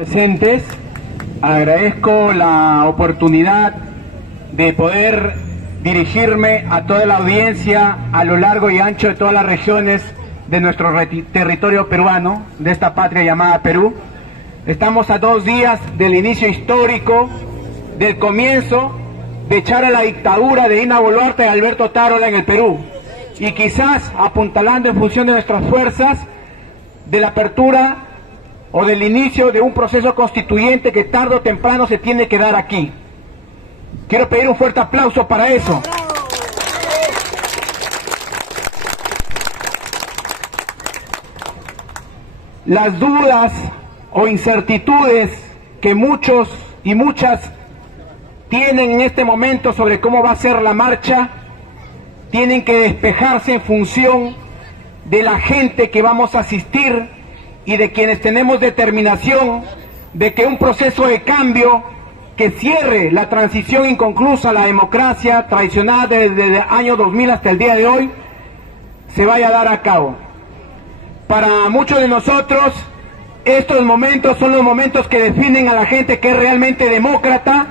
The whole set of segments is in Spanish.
Presentes, agradezco la oportunidad de poder dirigirme a toda la audiencia a lo largo y ancho de todas las regiones de nuestro territorio peruano, de esta patria llamada Perú. Estamos a 2 días del inicio histórico, del comienzo de echar a la dictadura de Dina Boluarte y Alberto Tarola en el Perú, y quizás apuntalando en función de nuestras fuerzas de la apertura o del inicio de un proceso constituyente que tarde o temprano se tiene que dar aquí. Quiero pedir un fuerte aplauso para eso. Las dudas o incertitudes que muchos y muchas tienen en este momento sobre cómo va a ser la marcha, tienen que despejarse en función de la gente que vamos a asistir y de quienes tenemos determinación de que un proceso de cambio que cierre la transición inconclusa a la democracia traicionada desde el año 2000 hasta el día de hoy se vaya a dar a cabo. Para muchos de nosotros estos momentos son los momentos que definen a la gente que es realmente demócrata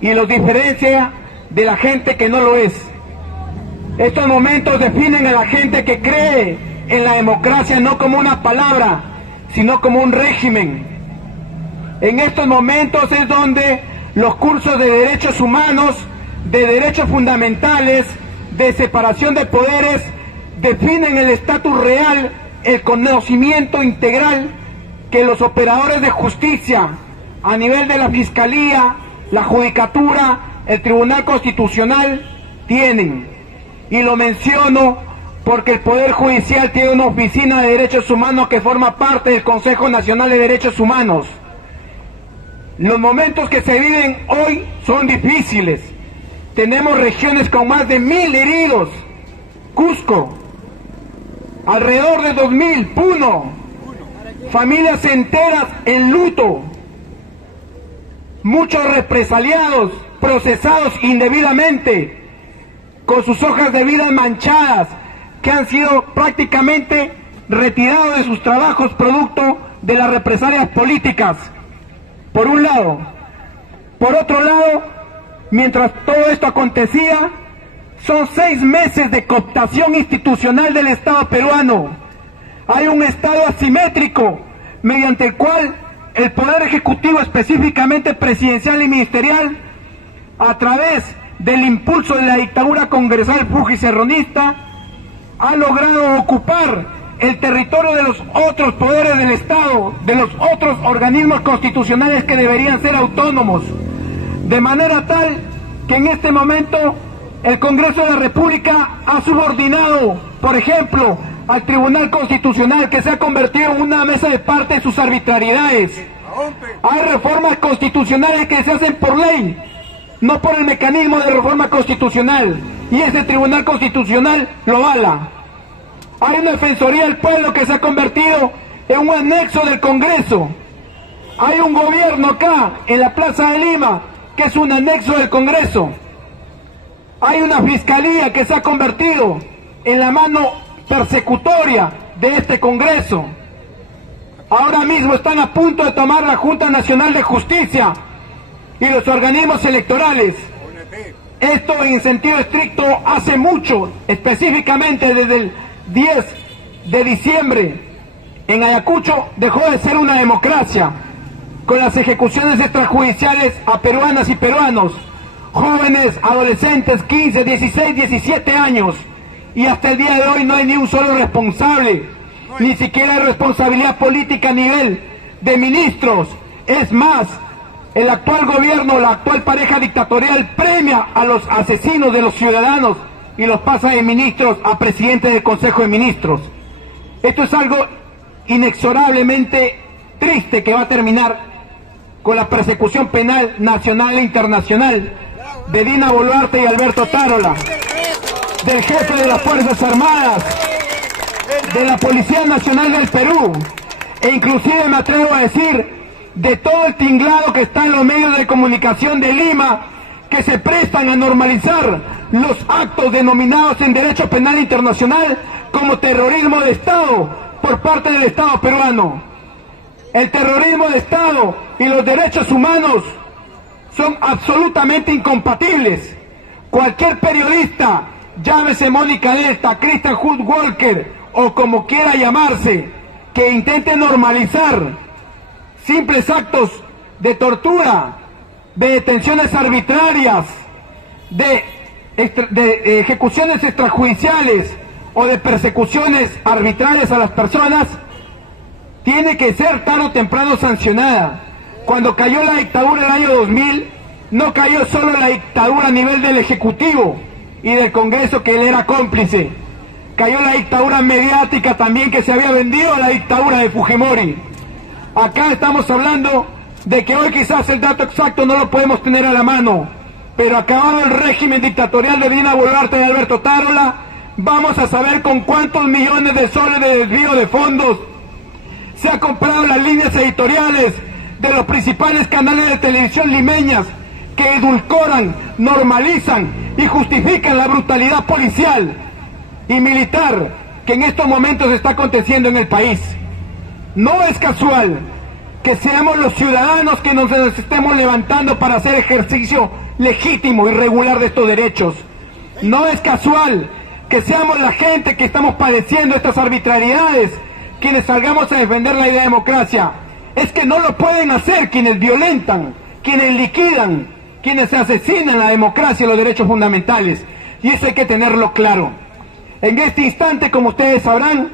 y los diferencia de la gente que no lo es. Estos momentos definen a la gente que cree en la democracia no como una palabra, sino como un régimen. En estos momentos es donde los cursos de derechos humanos, de derechos fundamentales, de separación de poderes, definen el estatus real, el conocimiento integral que los operadores de justicia a nivel de la Fiscalía, la Judicatura, el Tribunal Constitucional tienen. Y lo menciono porque el Poder Judicial tiene una oficina de derechos humanos que forma parte del Consejo Nacional de Derechos Humanos. Los momentos que se viven hoy son difíciles. Tenemos regiones con más de 1000 heridos. Cusco, alrededor de 2000, Puno, familias enteras en luto, muchos represaliados, procesados indebidamente, con sus hojas de vida manchadas, que han sido prácticamente retirados de sus trabajos producto de las represalias políticas, por un lado. Por otro lado, mientras todo esto acontecía, son 6 meses de cooptación institucional del Estado peruano. Hay un Estado asimétrico, mediante el cual el Poder Ejecutivo, específicamente presidencial y ministerial, a través del impulso de la dictadura congresal fujicerronista, ha logrado ocupar el territorio de los otros poderes del Estado, de los otros organismos constitucionales que deberían ser autónomos, de manera tal que en este momento el Congreso de la República ha subordinado, por ejemplo, al Tribunal Constitucional, que se ha convertido en una mesa de parte de sus arbitrariedades. Hay reformas constitucionales que se hacen por ley, no por el mecanismo de reforma constitucional, y ese Tribunal Constitucional lo avala. Hay una Defensoría del Pueblo que se ha convertido en un anexo del Congreso. Hay un gobierno acá, en la Plaza de Lima, que es un anexo del Congreso. Hay una Fiscalía que se ha convertido en la mano persecutoria de este Congreso. Ahora mismo están a punto de tomar la Junta Nacional de Justicia y los organismos electorales. Esto en sentido estricto hace mucho, específicamente desde el 10 de diciembre en Ayacucho dejó de ser una democracia, con las ejecuciones extrajudiciales a peruanas y peruanos, jóvenes, adolescentes, 15, 16, 17 años, y hasta el día de hoy no hay ni un solo responsable, ni siquiera hay responsabilidad política a nivel de ministros. Es más, el actual gobierno, la actual pareja dictatorial premia a los asesinos de los ciudadanos y los pasa de ministros a presidentes del Consejo de Ministros. Esto es algo inexorablemente triste que va a terminar con la persecución penal nacional e internacional de Dina Boluarte y Alberto Tarola, del jefe de las Fuerzas Armadas, de la Policía Nacional del Perú, e inclusive me atrevo a decir de todo el tinglado que está en los medios de comunicación de Lima, que se prestan a normalizar los actos denominados en derecho penal internacional como terrorismo de Estado por parte del Estado peruano. El terrorismo de Estado y los derechos humanos son absolutamente incompatibles. Cualquier periodista, llámese Mónica Delta, Christian Hood Walker o como quiera llamarse, que intente normalizar simples actos de tortura, de detenciones arbitrarias, de ejecuciones extrajudiciales o de persecuciones arbitrarias a las personas, tiene que ser tarde o temprano sancionada. Cuando cayó la dictadura en el año 2000, no cayó solo la dictadura a nivel del Ejecutivo y del Congreso, que él era cómplice. Cayó la dictadura mediática también, que se había vendido a la dictadura de Fujimori. Acá estamos hablando de que hoy quizás el dato exacto no lo podemos tener a la mano, pero acabado el régimen dictatorial de Dina Boluarte y Alberto Tarola, vamos a saber con cuántos millones de soles de desvío de fondos se ha comprado las líneas editoriales de los principales canales de televisión limeñas, que edulcoran, normalizan y justifican la brutalidad policial y militar que en estos momentos está aconteciendo en el país. No es casual que seamos los ciudadanos que nos estemos levantando para hacer ejercicio legítimo y regular de estos derechos. No es casual que seamos la gente que estamos padeciendo estas arbitrariedades quienes salgamos a defender la idea de democracia. Es que no lo pueden hacer quienes violentan, quienes liquidan, quienes asesinan la democracia y los derechos fundamentales. Y eso hay que tenerlo claro. En este instante, como ustedes sabrán,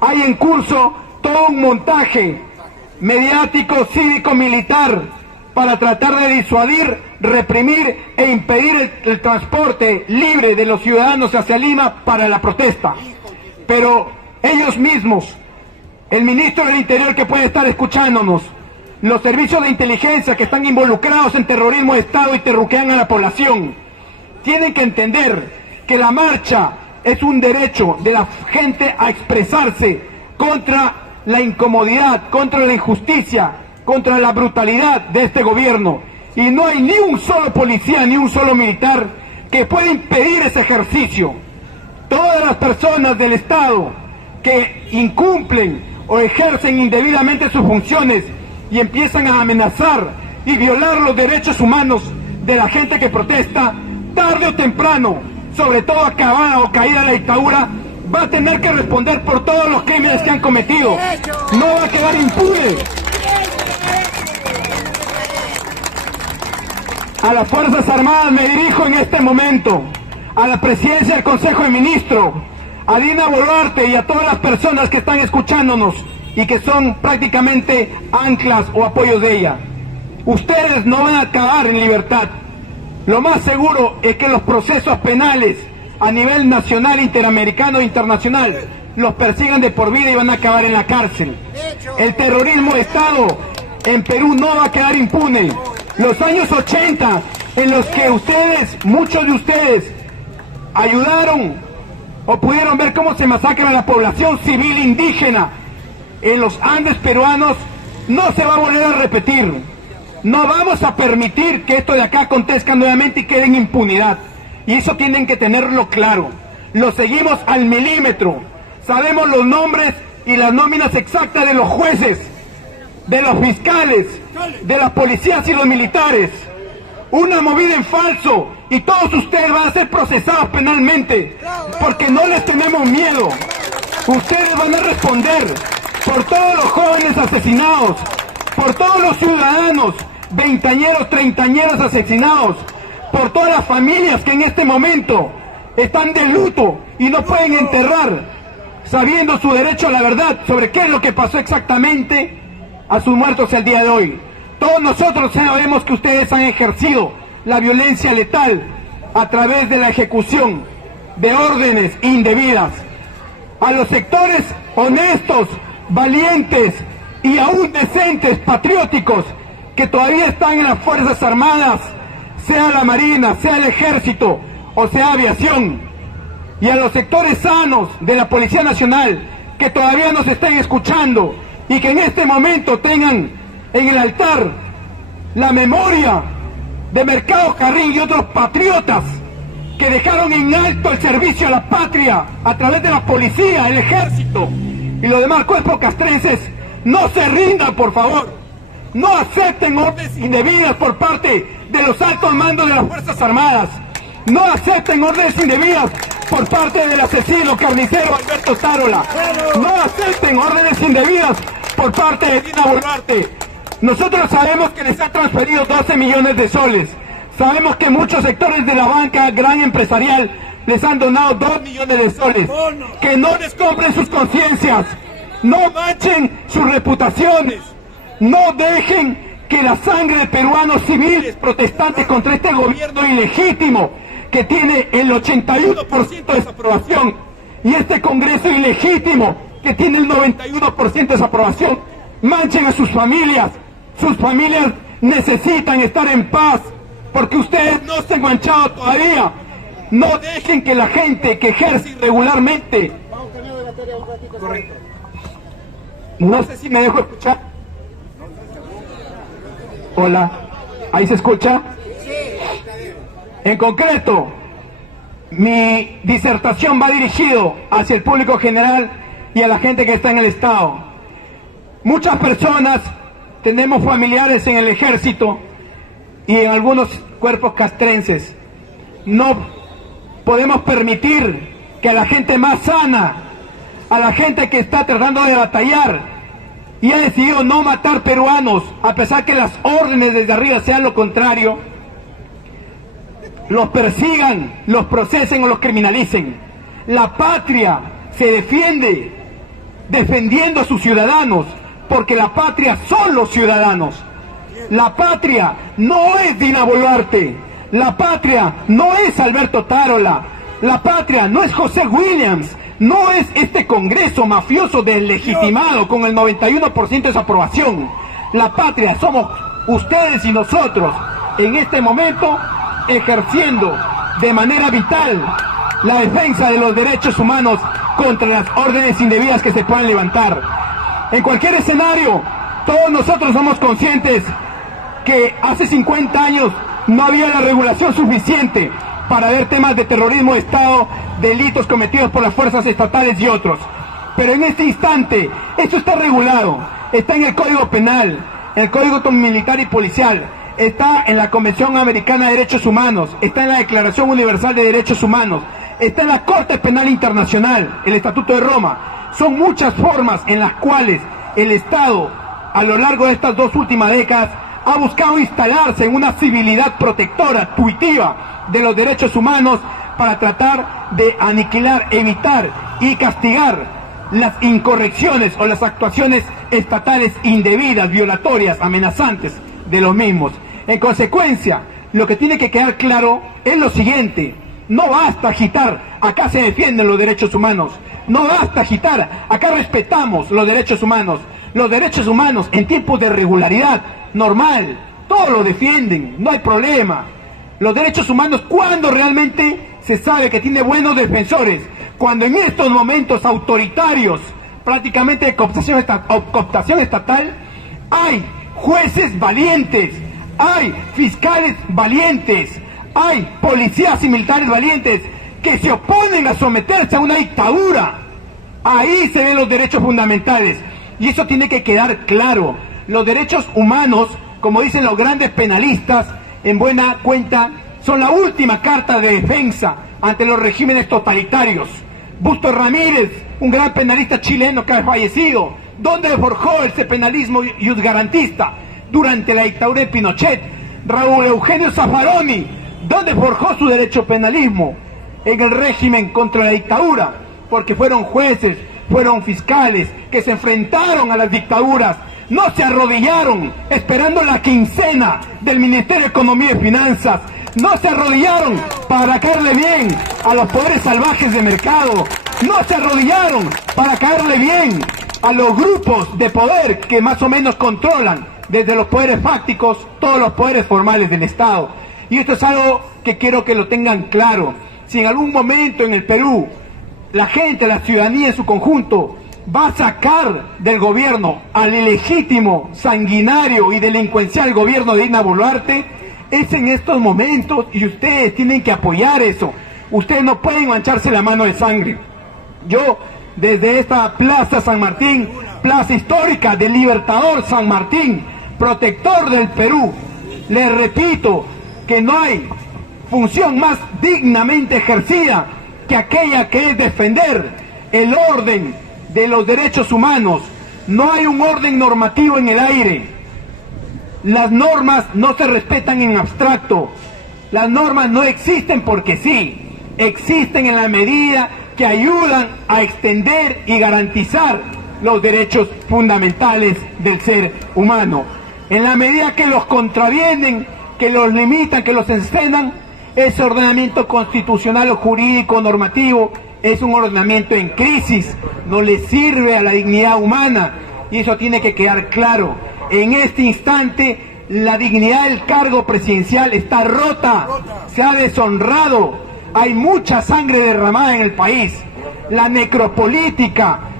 hay en curso todo un montaje mediático, cívico, militar para tratar de disuadir, reprimir e impedir el transporte libre de los ciudadanos hacia Lima para la protesta. Pero ellos mismos, el ministro del Interior que puede estar escuchándonos, los servicios de inteligencia que están involucrados en terrorismo de Estado y terruquean a la población, tienen que entender que la marcha es un derecho de la gente a expresarse contra la incomodidad, contra la injusticia, contra la brutalidad de este gobierno. Y no hay ni un solo policía, ni un solo militar que pueda impedir ese ejercicio. Todas las personas del Estado que incumplen o ejercen indebidamente sus funciones y empiezan a amenazar y violar los derechos humanos de la gente que protesta, tarde o temprano, sobre todo acabada o caída la dictadura, va a tener que responder por todos los crímenes que han cometido. No va a quedar impune. A las Fuerzas Armadas me dirijo en este momento, a la Presidencia del Consejo de Ministros, a Dina Boluarte y a todas las personas que están escuchándonos y que son prácticamente anclas o apoyos de ella. Ustedes no van a acabar en libertad. Lo más seguro es que los procesos penales a nivel nacional, interamericano e internacional los persigan de por vida y van a acabar en la cárcel. El terrorismo de Estado en Perú no va a quedar impune. Los años 80, en los que ustedes, muchos de ustedes, ayudaron o pudieron ver cómo se masacra a la población civil indígena en los Andes peruanos, no se va a volver a repetir. No vamos a permitir que esto de acá acontezca nuevamente y quede en impunidad. Y eso tienen que tenerlo claro. Lo seguimos al milímetro. Sabemos los nombres y las nóminas exactas de los jueces, de los fiscales, de las policías y los militares. Una movida en falso y todos ustedes van a ser procesados penalmente porque no les tenemos miedo. Ustedes van a responder por todos los jóvenes asesinados, por todos los ciudadanos, veinteañeros, treintañeros asesinados, por todas las familias que en este momento están de luto y no pueden enterrar, sabiendo su derecho a la verdad sobre qué es lo que pasó exactamente a sus muertos el día de hoy. Todos nosotros sabemos que ustedes han ejercido la violencia letal a través de la ejecución de órdenes indebidas. A los sectores honestos, valientes y aún decentes, patrióticos, que todavía están en las Fuerzas Armadas, sea la Marina, sea el Ejército o sea aviación, y a los sectores sanos de la Policía Nacional que todavía nos estén escuchando y que en este momento tengan en el altar la memoria de Mercado Carril y otros patriotas que dejaron en alto el servicio a la patria a través de la policía, el ejército y los demás cuerpos castrenses, No se rindan, por favor. No acepten órdenes indebidas por parte de los altos mandos de las Fuerzas Armadas. No acepten órdenes indebidas por parte del asesino carnicero Alberto Tarola. No acepten órdenes indebidas por parte de Dina Boluarte. Nosotros sabemos que les han transferido 12 millones de soles. Sabemos que muchos sectores de la banca gran empresarial les han donado 2 millones de soles. Que no les compren sus conciencias. No manchen sus reputaciones. No dejen que la sangre de peruanos civiles protestantes contra este gobierno ilegítimo que tiene el 81% de desaprobación y este Congreso ilegítimo que tiene el 91% de desaprobación manchen a sus familias. Sus familias necesitan estar en paz porque ustedes no se han manchado todavía. No dejen que la gente que ejerce irregularmente... Correcto. No sé si me dejo escuchar. Hola, ¿ahí se escucha? En concreto, mi disertación va dirigido hacia el público general y a la gente que está en el Estado. Muchas personas tenemos familiares en el ejército y en algunos cuerpos castrenses. No podemos permitir que a la gente más sana, a la gente que está tratando de batallar y ha decidido no matar peruanos, a pesar que las órdenes desde arriba sean lo contrario, los persigan, los procesen o los criminalicen. La patria se defiende defendiendo a sus ciudadanos, porque la patria son los ciudadanos. La patria no es Dina Boluarte, la patria no es Alberto Tarola, la patria no es José Williams, no es este Congreso mafioso deslegitimado con el 91% de desaprobación. La patria somos ustedes y nosotros, en este momento ejerciendo de manera vital la defensa de los derechos humanos contra las órdenes indebidas que se puedan levantar. En cualquier escenario, todos nosotros somos conscientes que hace 50 años no había la regulación suficiente para ver temas de terrorismo de Estado, delitos cometidos por las fuerzas estatales y otros. Pero en este instante, esto está regulado, está en el Código Penal, en el Código Militar y Policial, está en la Convención Americana de Derechos Humanos, está en la Declaración Universal de Derechos Humanos, está en la Corte Penal Internacional, el Estatuto de Roma. Son muchas formas en las cuales el Estado, a lo largo de estas 2 últimas décadas, ha buscado instalarse en una civilidad protectora, tuitiva, de los derechos humanos para tratar de aniquilar, evitar y castigar las incorrecciones o las actuaciones estatales indebidas, violatorias, amenazantes de los mismos. En consecuencia, lo que tiene que quedar claro es lo siguiente: no basta agitar, acá se defienden los derechos humanos, no basta agitar, acá respetamos los derechos humanos. Los derechos humanos en tiempos de regularidad, normal, todos lo defienden, no hay problema. Los derechos humanos cuando realmente se sabe que tiene buenos defensores, cuando en estos momentos autoritarios, prácticamente de cooptación estatal, hay jueces valientes, hay fiscales valientes, hay policías y militares valientes que se oponen a someterse a una dictadura. Ahí se ven los derechos fundamentales y eso tiene que quedar claro. Los derechos humanos, como dicen los grandes penalistas, en buena cuenta, son la última carta de defensa ante los regímenes totalitarios. Bustos Ramírez, un gran penalista chileno que ha fallecido, ¿dónde forjó ese penalismo garantista? Durante la dictadura de Pinochet. Raúl Eugenio Zaffaroni, ¿dónde forjó su derecho penalismo? En el régimen contra la dictadura, porque fueron jueces, fueron fiscales que se enfrentaron a las dictaduras, no se arrodillaron esperando la quincena del Ministerio de Economía y Finanzas, no se arrodillaron para caerle bien a los poderes salvajes de mercado, no se arrodillaron para caerle bien a los grupos de poder que más o menos controlan desde los poderes fácticos todos los poderes formales del Estado. Y esto es algo que quiero que lo tengan claro. Si en algún momento en el Perú la gente, la ciudadanía en su conjunto va a sacar del gobierno al ilegítimo, sanguinario y delincuencial gobierno de Dina Boluarte, es en estos momentos y ustedes tienen que apoyar eso. Ustedes no pueden mancharse la mano de sangre. Yo, desde esta Plaza San Martín, plaza histórica del Libertador San Martín, protector del Perú. Les repito que no hay función más dignamente ejercida que aquella que es defender el orden de los derechos humanos. No hay un orden normativo en el aire. Las normas no se respetan en abstracto. Las normas no existen porque sí. Existen en la medida que ayudan a extender y garantizar los derechos fundamentales del ser humano. En la medida que los contravienen, que los limitan, que los escenan, ese ordenamiento constitucional o jurídico normativo es un ordenamiento en crisis, no le sirve a la dignidad humana, y eso tiene que quedar claro. En este instante la dignidad del cargo presidencial está rota, se ha deshonrado, hay mucha sangre derramada en el país. La necropolítica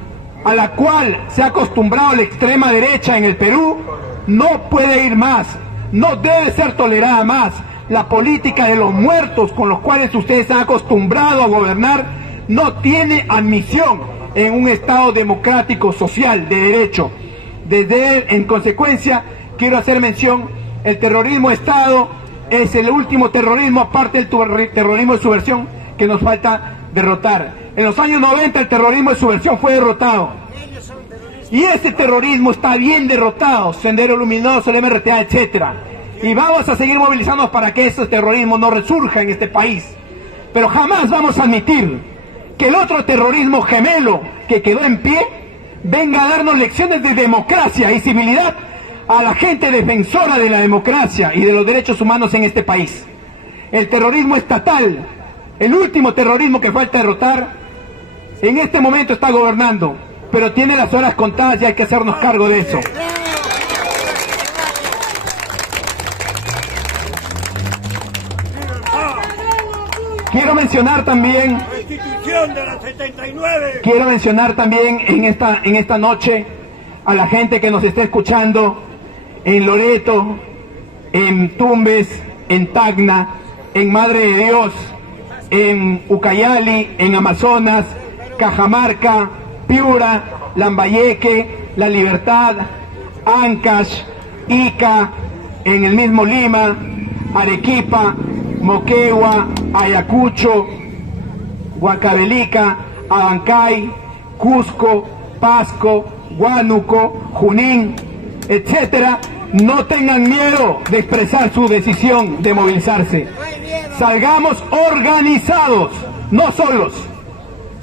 a la cual se ha acostumbrado la extrema derecha en el Perú no puede ir más, no debe ser tolerada más. La política de los muertos con los cuales ustedes se han acostumbrado a gobernar no tiene admisión en un Estado democrático, social, de derecho. En consecuencia, quiero hacer mención, el terrorismo de Estado es el último terrorismo, aparte del terrorismo de subversión, que nos falta derrotar. En los años 90 el terrorismo de subversión fue derrotado. Y ese terrorismo está bien derrotado, Sendero Luminoso, el MRTA, etcétera. Y vamos a seguir movilizándonos para que ese terrorismo no resurja en este país. Pero jamás vamos a admitir que el otro terrorismo gemelo que quedó en pie venga a darnos lecciones de democracia y civilidad a la gente defensora de la democracia y de los derechos humanos en este país. El terrorismo estatal, el último terrorismo que falta derrotar, en este momento está gobernando, pero tiene las horas contadas y hay que hacernos cargo de eso. Quiero mencionar también en esta noche a la gente que nos está escuchando en Loreto, en Tumbes, en Tacna, en Madre de Dios, en Ucayali, en Amazonas, Cajamarca, Piura, Lambayeque, La Libertad, Ancash, Ica, en el mismo Lima, Arequipa, Moquegua, Ayacucho, Huancavelica, Abancay, Cusco, Pasco, Huánuco, Junín, etcétera. No tengan miedo de expresar su decisión de movilizarse. Salgamos organizados, no solos.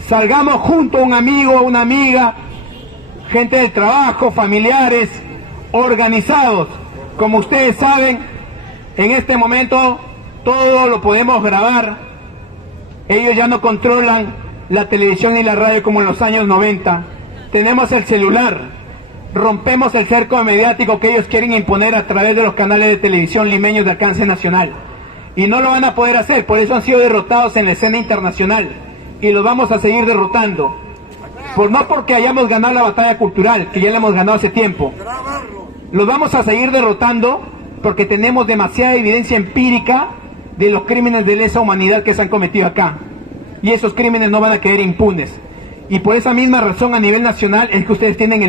Salgamos junto a un amigo, una amiga, gente del trabajo, familiares, organizados. Como ustedes saben, en este momento todo lo podemos grabar. Ellos ya no controlan la televisión y la radio como en los años 90. Tenemos el celular. Rompemos el cerco mediático que ellos quieren imponer a través de los canales de televisión limeños de alcance nacional. Y no lo van a poder hacer, por eso han sido derrotados en la escena internacional. Y los vamos a seguir derrotando. No porque hayamos ganado la batalla cultural, que ya la hemos ganado hace tiempo. Los vamos a seguir derrotando porque tenemos demasiada evidencia empírica de los crímenes de lesa humanidad que se han cometido acá. Y esos crímenes no van a quedar impunes. Y por esa misma razón a nivel nacional es que ustedes tienen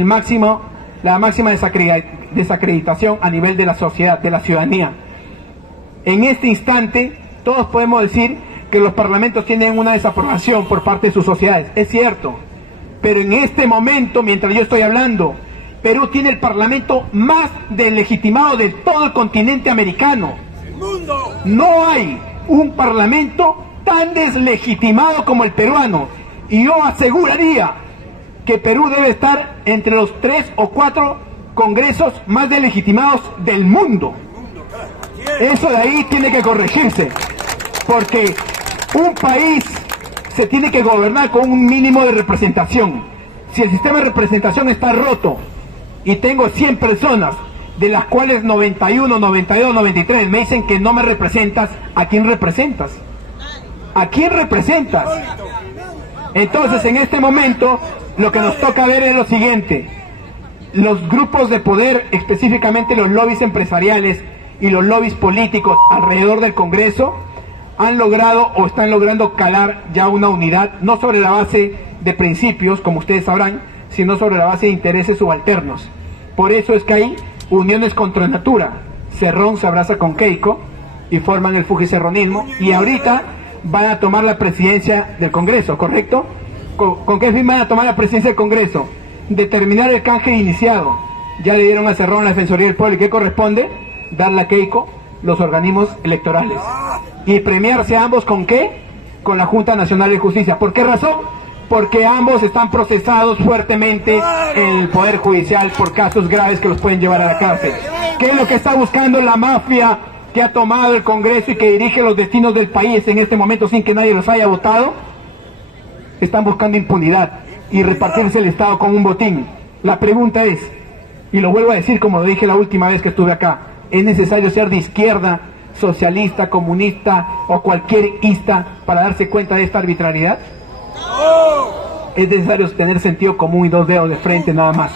la máxima desacreditación a nivel de la sociedad, de la ciudadanía. En este instante todos podemos decir que los parlamentos tienen una desaprobación por parte de sus sociedades. Es cierto. Pero en este momento, mientras yo estoy hablando, Perú tiene el parlamento más deslegitimado de todo el continente americano. No hay un parlamento tan deslegitimado como el peruano. Y yo aseguraría que Perú debe estar entre los 3 o 4 congresos más deslegitimados del mundo. Eso de ahí tiene que corregirse. Porque un país se tiene que gobernar con un mínimo de representación. Si el sistema de representación está roto y tengo 100 personas, de las cuales 91, 92, 93 me dicen que no me representas, ¿a quién representas? ¿A quién representas? Entonces, en este momento, lo que nos toca ver es lo siguiente. Los grupos de poder, específicamente los lobbies empresariales y los lobbies políticos alrededor del Congreso, han logrado o están logrando calar ya una unidad, no sobre la base de principios, como ustedes sabrán, sino sobre la base de intereses subalternos. Por eso es que hay uniones contra natura. Cerrón se abraza con Keiko y forman el fujicerronismo, y ahorita van a tomar la presidencia del Congreso, ¿correcto? ¿Con qué fin van a tomar la presidencia del Congreso? Determinar el canje iniciado. Ya le dieron a Cerrón la Defensoría del Pueblo, ¿y qué corresponde? Darle a Keiko los organismos electorales. Y premiarse a ambos ¿con qué? Con la Junta Nacional de Justicia. ¿Por qué razón? Porque ambos están procesados fuertemente en el Poder Judicial por casos graves que los pueden llevar a la cárcel. ¿Qué es lo que está buscando la mafia que ha tomado el Congreso y que dirige los destinos del país en este momento sin que nadie los haya votado? Están buscando impunidad y repartirse el Estado con un botín. La pregunta es, y lo vuelvo a decir como lo dije la última vez que estuve acá, ¿es necesario ser de izquierda, socialista, comunista o cualquier ista para darse cuenta de esta arbitrariedad? Es necesario tener sentido común y dos dedos de frente nada más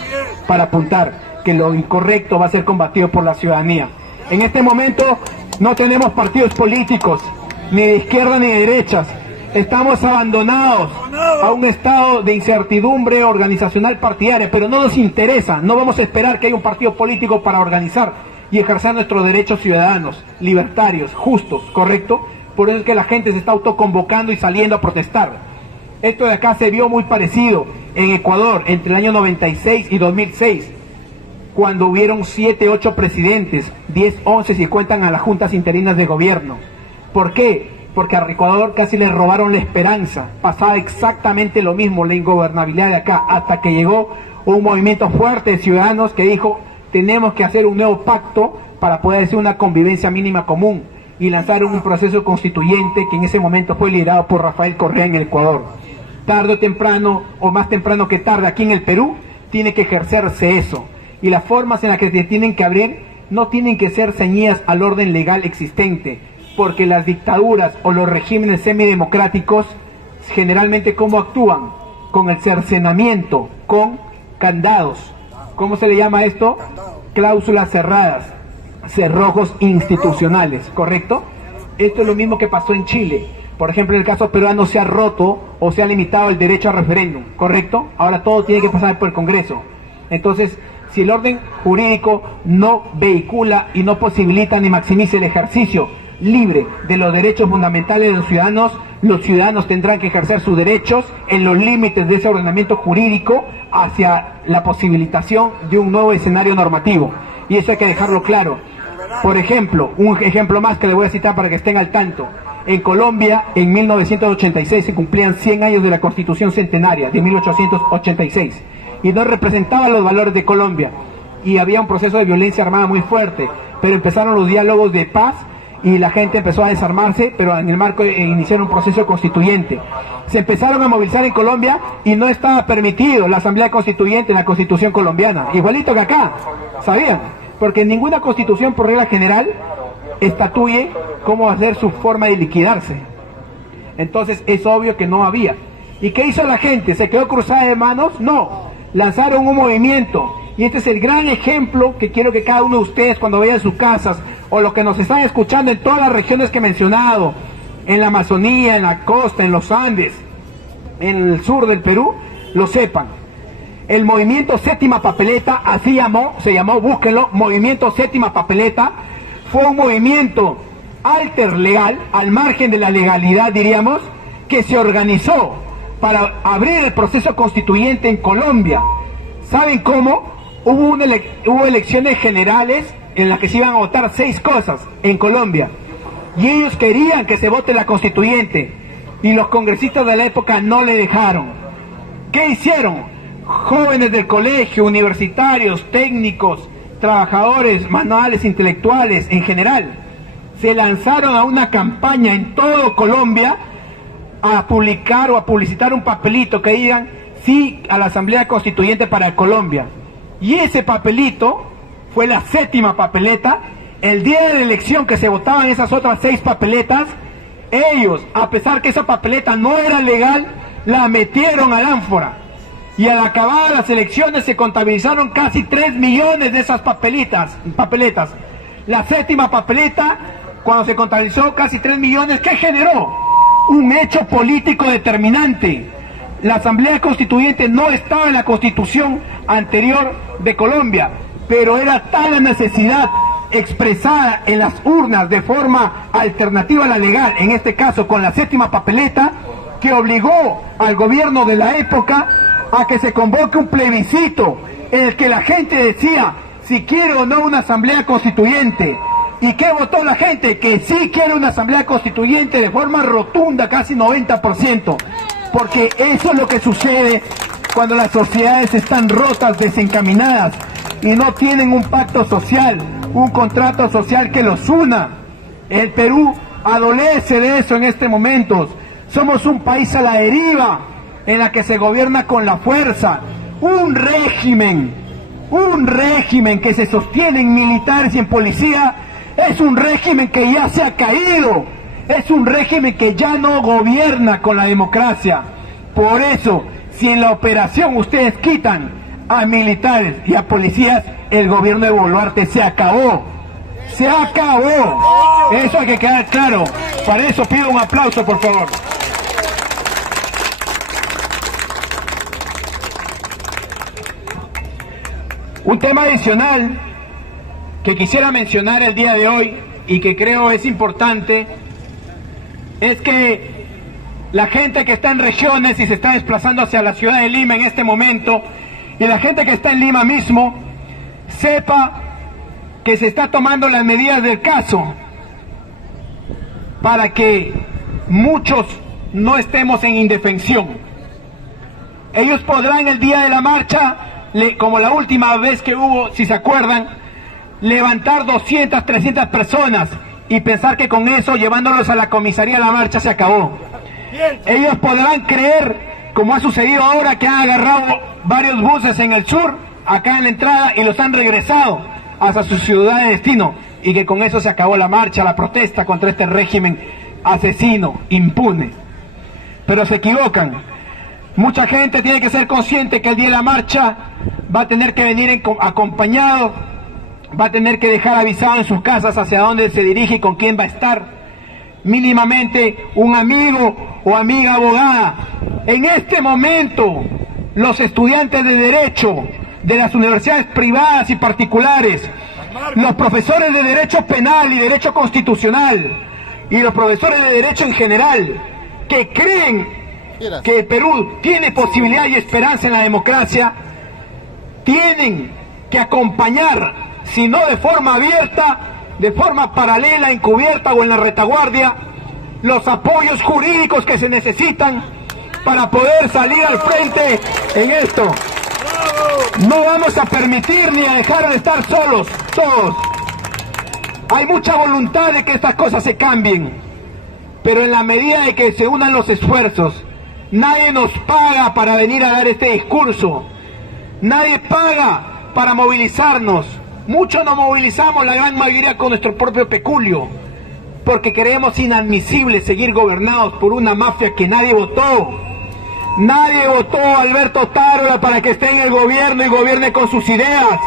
para apuntar que lo incorrecto va a ser combatido por la ciudadanía. En este momento no tenemos partidos políticos, ni de izquierda ni de derechas. Estamos abandonados a un estado de incertidumbre organizacional partidaria, pero no nos interesa, no vamos a esperar que haya un partido político para organizar y ejercer nuestros derechos ciudadanos, libertarios, justos, ¿correcto? Por eso es que la gente se está autoconvocando y saliendo a protestar. Esto de acá se vio muy parecido en Ecuador entre el año 96 y 2006, cuando hubieron 7, 8 presidentes, 10, 11 si cuentan a las juntas interinas de gobierno. ¿Por qué? Porque a Ecuador casi le robaron la esperanza. Pasaba exactamente lo mismo, la ingobernabilidad de acá, hasta que llegó un movimiento fuerte de ciudadanos que dijo, tenemos que hacer un nuevo pacto para poder hacer una convivencia mínima común, y lanzaron un proceso constituyente que en ese momento fue liderado por Rafael Correa en el Ecuador. Tarde o temprano, o más temprano que tarde, aquí en el Perú, tiene que ejercerse eso. Y las formas en las que se tienen que abrir no tienen que ser ceñidas al orden legal existente, porque las dictaduras o los regímenes semidemocráticos generalmente ¿cómo actúan? Con el cercenamiento, con candados. ¿Cómo se le llama esto? Cláusulas cerradas, cerrojos institucionales, ¿correcto? Esto es lo mismo que pasó en Chile. Por ejemplo, en el caso peruano se ha roto o se ha limitado el derecho al referéndum, ¿correcto? Ahora todo tiene que pasar por el Congreso. Entonces, si el orden jurídico no vehicula y no posibilita ni maximiza el ejercicio libre de los derechos fundamentales de los ciudadanos tendrán que ejercer sus derechos en los límites de ese ordenamiento jurídico hacia la posibilitación de un nuevo escenario normativo. Y eso hay que dejarlo claro. Por ejemplo, un ejemplo más que le voy a citar para que estén al tanto. En Colombia, en 1986 se cumplían 100 años de la Constitución Centenaria, de 1886, y no representaba los valores de Colombia, y había un proceso de violencia armada muy fuerte, pero empezaron los diálogos de paz, y la gente empezó a desarmarse, pero en el marco iniciaron un proceso constituyente. Se empezaron a movilizar en Colombia, y no estaba permitido la Asamblea Constituyente en la Constitución colombiana, igualito que acá, ¿sabían? Porque ninguna constitución, por regla general, estatuye cómo va a ser su forma de liquidarse. Entonces es obvio que no había. ¿Y qué hizo la gente? ¿Se quedó cruzada de manos? No, lanzaron un movimiento. Y este es el gran ejemplo que quiero que cada uno de ustedes, cuando vayan a sus casas, o los que nos están escuchando en todas las regiones que he mencionado, en la Amazonía, en la costa, en los Andes, en el sur del Perú, lo sepan. El movimiento Séptima Papeleta, así se llamó, búsquenlo, movimiento Séptima Papeleta, fue un movimiento alterlegal, al margen de la legalidad diríamos, que se organizó para abrir el proceso constituyente en Colombia. ¿Saben cómo? Hubo elecciones generales en las que se iban a votar 6 cosas en Colombia, y ellos querían que se vote la constituyente, y los congresistas de la época no le dejaron. ¿Qué hicieron? Jóvenes del colegio, universitarios, técnicos, trabajadores, manuales, intelectuales en general, se lanzaron a una campaña en todo Colombia a publicar o a publicitar un papelito que digan sí a la Asamblea Constituyente para Colombia. Y ese papelito fue la Séptima Papeleta. El día de la elección que se votaban esas otras 6 papeletas, ellos, a pesar que esa papeleta no era legal, la metieron al ánfora. Y al acabar las elecciones se contabilizaron casi 3 millones de esas papeletas. La Séptima Papeleta, cuando se contabilizó casi 3 millones, ¿qué generó? Un hecho político determinante. la Asamblea Constituyente no estaba en la Constitución anterior de Colombia, pero era tal la necesidad expresada en las urnas de forma alternativa a la legal, en este caso con la séptima papeleta, que obligó al gobierno de la época a que se convoque un plebiscito en el que la gente decía si quiere o no una asamblea constituyente. ¿Y qué votó la gente? Que sí quiere una asamblea constituyente de forma rotunda, casi 90%, porque eso es lo que sucede cuando las sociedades están rotas, desencaminadas y no tienen un pacto social, un contrato social que los una. El Perú adolece de eso en este momento. Somos un país a la deriva, en la que se gobierna con la fuerza, un régimen que se sostiene en militares y en policía, es un régimen que ya se ha caído, es un régimen que ya no gobierna con la democracia. Por eso, si en la operación ustedes quitan a militares y a policías, el gobierno de Boluarte se acabó. Se acabó. Eso hay que quedar claro. Para eso pido un aplauso, por favor. Un tema adicional que quisiera mencionar el día de hoy y que creo es importante es que la gente que está en regiones y se está desplazando hacia la ciudad de Lima en este momento, y la gente que está en Lima mismo, sepa que se está tomando las medidas del caso para que muchos no estemos en indefensión. Ellos podrán el día de la marcha, como la última vez que hubo, si se acuerdan, levantar 200, 300 personas y pensar que con eso, llevándolos a la comisaría, la marcha se acabó. Ellos podrán creer, como ha sucedido ahora, que han agarrado varios buses en el sur, acá en la entrada, y los han regresado hasta su ciudad de destino, y que con eso se acabó la marcha, la protesta contra este régimen asesino, impune. Pero se equivocan. Mucha gente tiene que ser consciente que el día de la marcha va a tener que venir acompañado, va a tener que dejar avisado en sus casas hacia dónde se dirige y con quién va a estar. Mínimamente un amigo o amiga abogada. En este momento, los estudiantes de Derecho de las universidades privadas y particulares, los profesores de Derecho Penal y Derecho Constitucional, y los profesores de Derecho en general, que creen que el Perú tiene posibilidad y esperanza en la democracia, tienen que acompañar, si no de forma abierta, de forma paralela, encubierta o en la retaguardia, los apoyos jurídicos que se necesitan para poder salir al frente en esto. No vamos a permitir ni a dejar de estar solos, todos. Hay mucha voluntad de que estas cosas se cambien, pero en la medida de que se unan los esfuerzos, nadie nos paga para venir a dar este discurso, nadie paga para movilizarnos. Muchos nos movilizamos, la gran mayoría con nuestro propio peculio, porque creemos inadmisible seguir gobernados por una mafia que nadie votó. Nadie votó a Alberto Otárola para que esté en el gobierno y gobierne con sus ideas.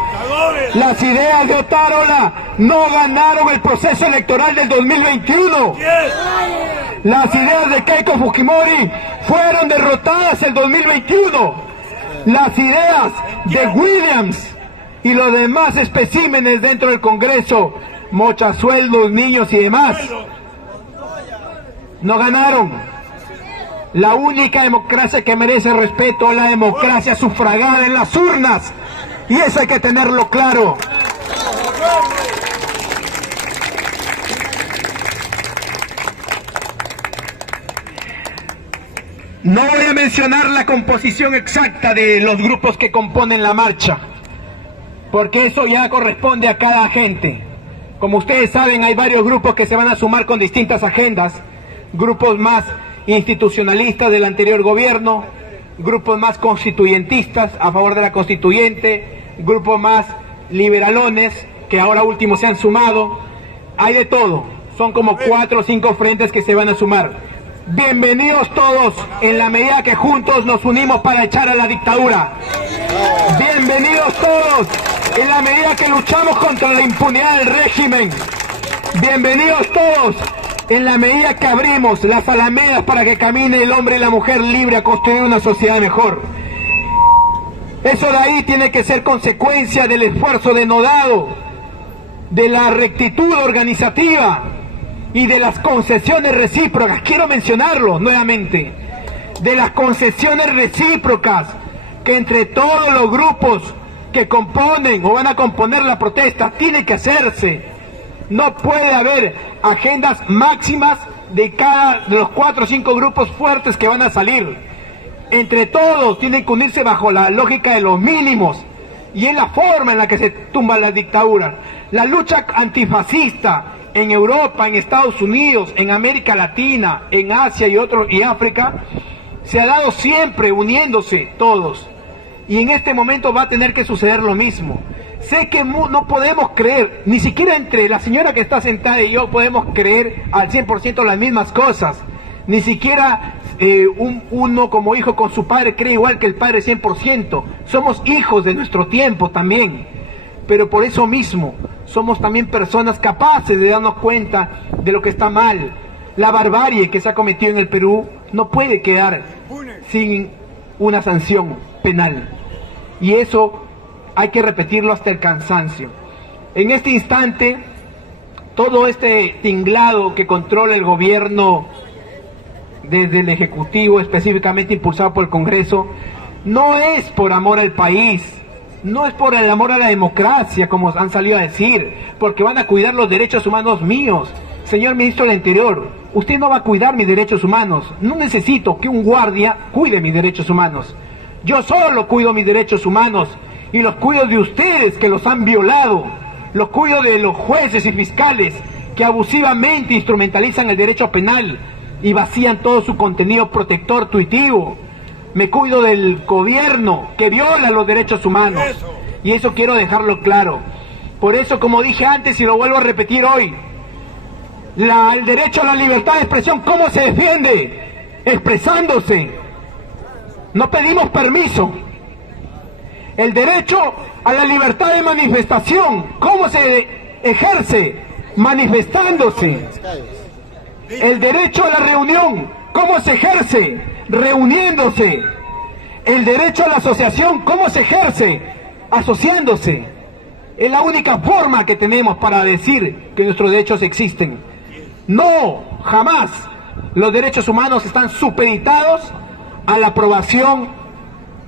Las ideas de Otárola no ganaron el proceso electoral del 2021. Las ideas de Keiko Fujimori fueron derrotadas el 2021. Las ideas de Williams y los demás especímenes dentro del Congreso, mochasueldos, niños y demás, no ganaron. La única democracia que merece respeto es la democracia sufragada en las urnas, y eso hay que tenerlo claro. No voy a mencionar la composición exacta de los grupos que componen la marcha, porque eso ya corresponde a cada agente. Como ustedes saben, hay varios grupos que se van a sumar con distintas agendas, grupos más institucionalistas del anterior gobierno, grupos más constituyentistas a favor de la constituyente, grupos más liberalones que ahora último se han sumado. Hay de todo, son como 4 o 5 frentes que se van a sumar. Bienvenidos todos en la medida que juntos nos unimos para echar a la dictadura. Bienvenidos todos en la medida que luchamos contra la impunidad del régimen. Bienvenidos todos en la medida que abrimos las alamedas para que camine el hombre y la mujer libre a construir una sociedad mejor. Eso de ahí tiene que ser consecuencia del esfuerzo denodado, de la rectitud organizativa y de las concesiones recíprocas. Quiero mencionarlo nuevamente, de las concesiones recíprocas que entre todos los grupos que componen o van a componer la protesta tiene que hacerse. No puede haber agendas máximas de cada de los 4 o 5 grupos fuertes que van a salir. Entre todos tienen que unirse bajo la lógica de los mínimos, y es la forma en la que se tumban las dictaduras. La lucha antifascista en Europa, en Estados Unidos, en América Latina, en Asia y África, se ha dado siempre uniéndose todos. Y en este momento va a tener que suceder lo mismo. Sé que no podemos creer, ni siquiera entre la señora que está sentada y yo podemos creer al 100% las mismas cosas. Ni siquiera uno como hijo con su padre cree igual que el padre 100%. Somos hijos de nuestro tiempo también. Pero por eso mismo somos también personas capaces de darnos cuenta de lo que está mal. La barbarie que se ha cometido en el Perú no puede quedar sin una sanción penal. Y eso hay que repetirlo hasta el cansancio. En este instante, todo este tinglado que controla el gobierno desde el Ejecutivo, específicamente impulsado por el Congreso, no es por amor al país, no es por el amor a la democracia, como han salido a decir, porque van a cuidar los derechos humanos míos. Señor Ministro del Interior, usted no va a cuidar mis derechos humanos. No necesito que un guardia cuide mis derechos humanos. Yo solo cuido mis derechos humanos y los cuido de ustedes que los han violado. Los cuido de los jueces y fiscales que abusivamente instrumentalizan el derecho penal y vacían todo su contenido protector tuitivo. Me cuido del gobierno que viola los derechos humanos. Y eso quiero dejarlo claro. Por eso, como dije antes y lo vuelvo a repetir hoy, el derecho a la libertad de expresión, ¿cómo se defiende? Expresándose. No pedimos permiso. El derecho a la libertad de manifestación, ¿cómo se ejerce? Manifestándose. El derecho a la reunión, ¿cómo se ejerce? Reuniéndose. El derecho a la asociación, ¿cómo se ejerce? Asociándose. Es la única forma que tenemos para decir que nuestros derechos existen. No, jamás. Los derechos humanos están supeditados a la aprobación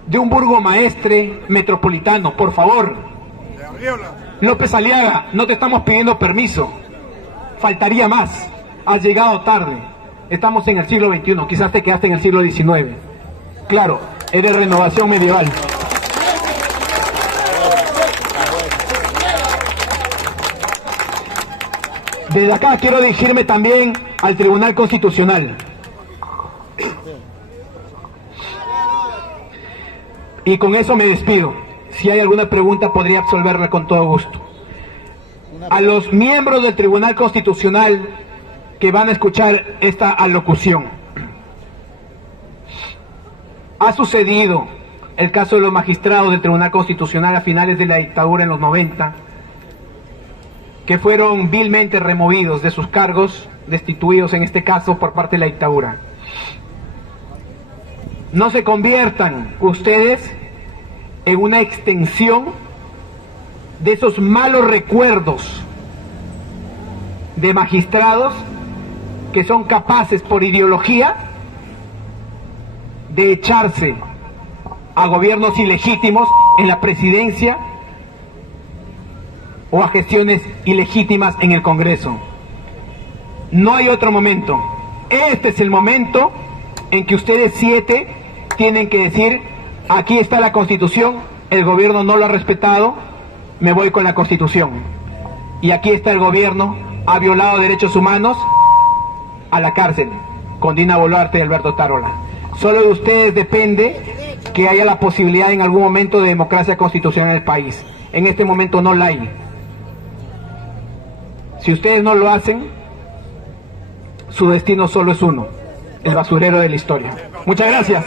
de un burgomaestre metropolitano. Por favor, López Aliaga, no te estamos pidiendo permiso. Faltaría más. Has llegado tarde. Estamos en el siglo XXI. Quizás te quedaste en el siglo XIX. Claro, es de renovación medieval. Desde acá quiero dirigirme también al Tribunal Constitucional. Y con eso me despido. Si hay alguna pregunta podría absolverla con todo gusto. A los miembros del Tribunal Constitucional que van a escuchar esta alocución. Ha sucedido el caso de los magistrados del Tribunal Constitucional a finales de la dictadura en los 90, que fueron vilmente removidos de sus cargos, destituidos en este caso por parte de la dictadura. No se conviertan ustedes en una extensión de esos malos recuerdos de magistrados que son capaces por ideología de echarse a gobiernos ilegítimos en la presidencia o a gestiones ilegítimas en el Congreso. No hay otro momento. Este es el momento en que ustedes 7 tienen que decir: aquí está la Constitución, el gobierno no lo ha respetado, me voy con la Constitución. Y aquí está el gobierno, ha violado derechos humanos, a la cárcel, con Dina Boluarte y Alberto Tarola. Solo de ustedes depende que haya la posibilidad en algún momento de democracia constitucional en el país. En este momento no la hay. Si ustedes no lo hacen, su destino solo es uno: el basurero de la historia. Muchas gracias.